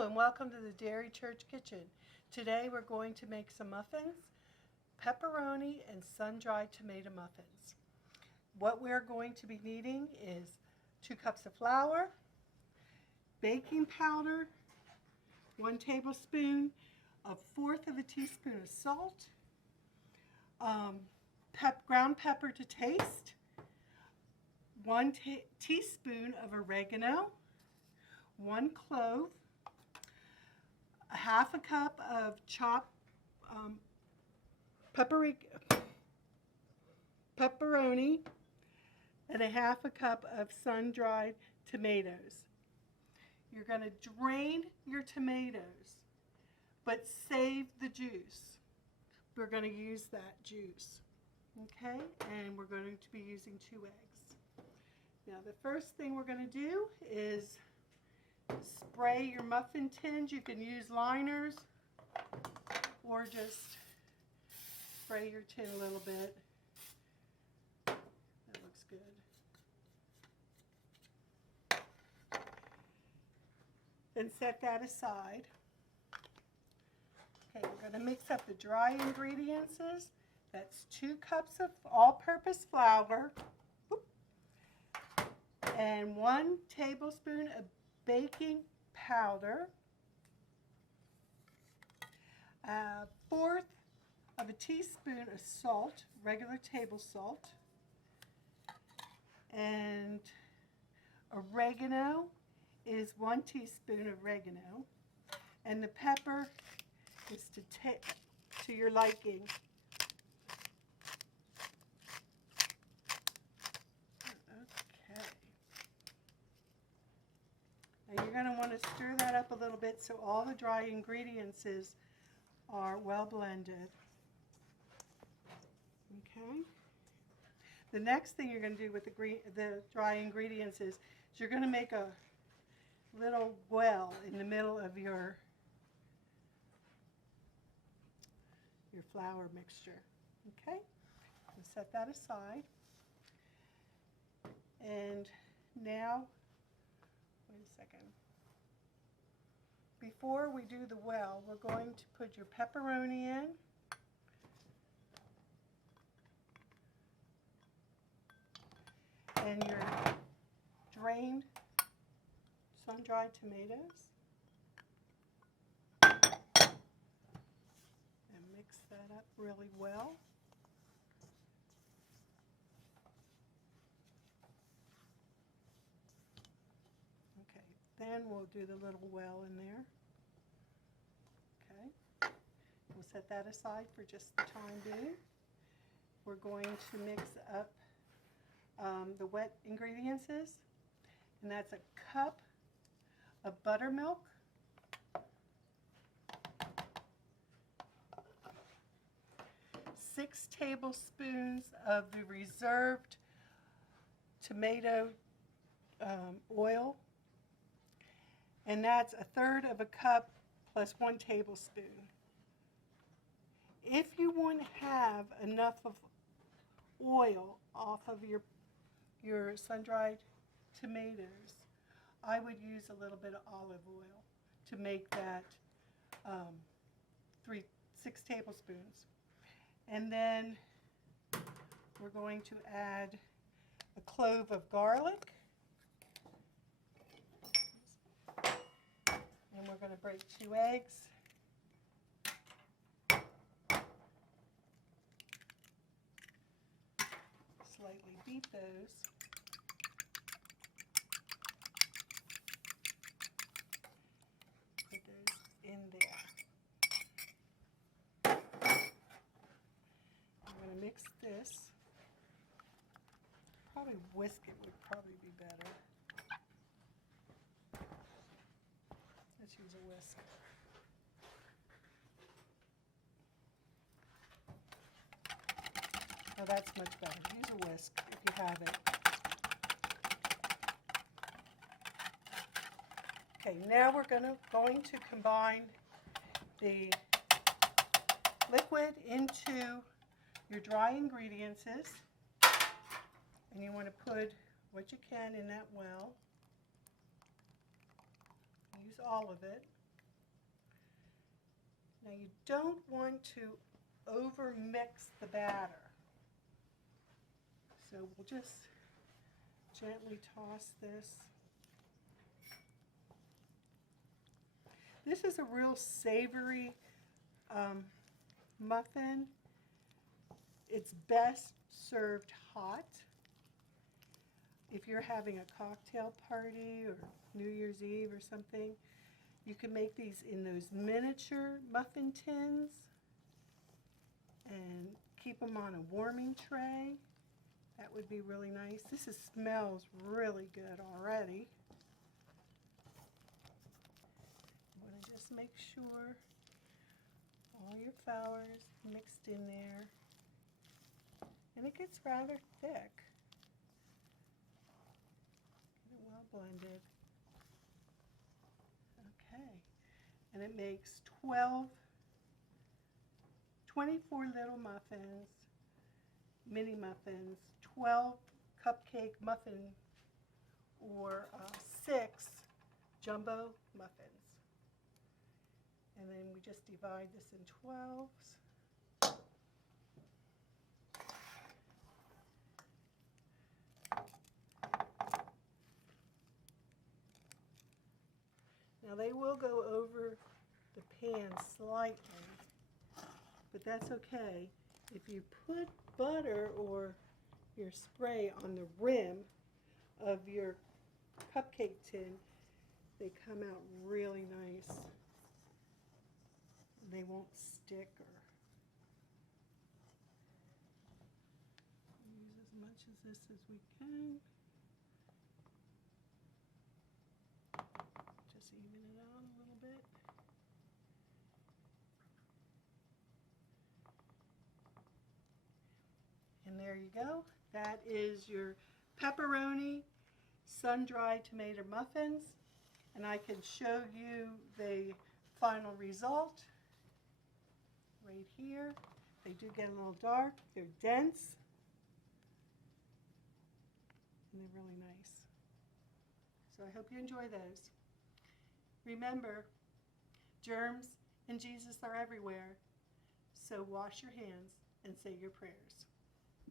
Hello and welcome to the Derry Church kitchen. Today we're going to make some muffins, pepperoni and sun-dried tomato muffins. What we're going to be needing is 2 cups of flour, baking powder, 1 tablespoon, 1/4 of a teaspoon of salt, ground pepper to taste, 1 teaspoon of oregano, 1 clove, 1/2 cup of chopped pepperoni, and 1/2 cup of sun-dried tomatoes. You're going to drain your tomatoes, but save the juice. We're going to use that juice. Okay, and we're going to be using 2 eggs. Now the first thing we're going to do is spray your muffin tins. You can use liners or just spray your tin a little bit. That looks good. Then set that aside. Okay, we're going to mix up the dry ingredients. That's 2 cups of all-purpose flour and 1 tablespoon of baking powder, 1/4 of a teaspoon of salt, regular table salt, and oregano is 1 teaspoon of oregano, and the pepper is to your liking. Now you're going to want to stir that up a little bit so all the dry ingredients are well blended. Okay. The next thing you're going to do with the dry ingredients is you're going to make a little well in the middle of your flour mixture. Okay. And set that aside. And now, wait a second. Before we do the well, we're going to put your pepperoni in. And your drained sun-dried tomatoes. And mix that up really well. Then we'll do the little well in there. Okay. We'll set that aside for just the time being. We're going to mix up the wet ingredients, and that's 1 cup of buttermilk, 6 tablespoons of the reserved tomato oil, and that's 1/3 of a cup plus 1 tablespoon. If you want to have enough of oil off of your sun-dried tomatoes, I would use a little bit of olive oil to make that 6 tablespoons. And then we're going to add a clove of garlic. And we're going to break 2 eggs. Slightly beat those. Put those in there. I'm going to mix this. Probably whisk it would probably be better. Let's use a whisk. Oh, that's much better. Use a whisk if you have it. Okay, now we're going to combine the liquid into your dry ingredients. And you want to put what you can in that well. Use all of it. Now you don't want to over mix the batter. So we'll just gently toss this. This is a real savory muffin. It's best served hot. If you're having a cocktail party or New Year's Eve or something, you can make these in those miniature muffin tins and keep them on a warming tray. That would be really nice. Smells really good already. You want to just make sure all your flour is mixed in there. And it gets rather thick. Get it well blended. Okay. And it makes 24 little muffins, mini muffins, 12 cupcake muffin, or 6 jumbo muffins. And then we just divide this in 12s. Now they will go over the pan slightly, but that's okay. If you put butter or your spray on the rim of your cupcake tin, they come out really nice. They won't stick or use as much of this as we can. Just even it out a little bit. And there you go. That is your pepperoni sun-dried tomato muffins. And I can show you the final result right here. They do get a little dark. They're dense. And they're really nice. So I hope you enjoy those. Remember, germs and Jesus are everywhere. So wash your hands and say your prayers.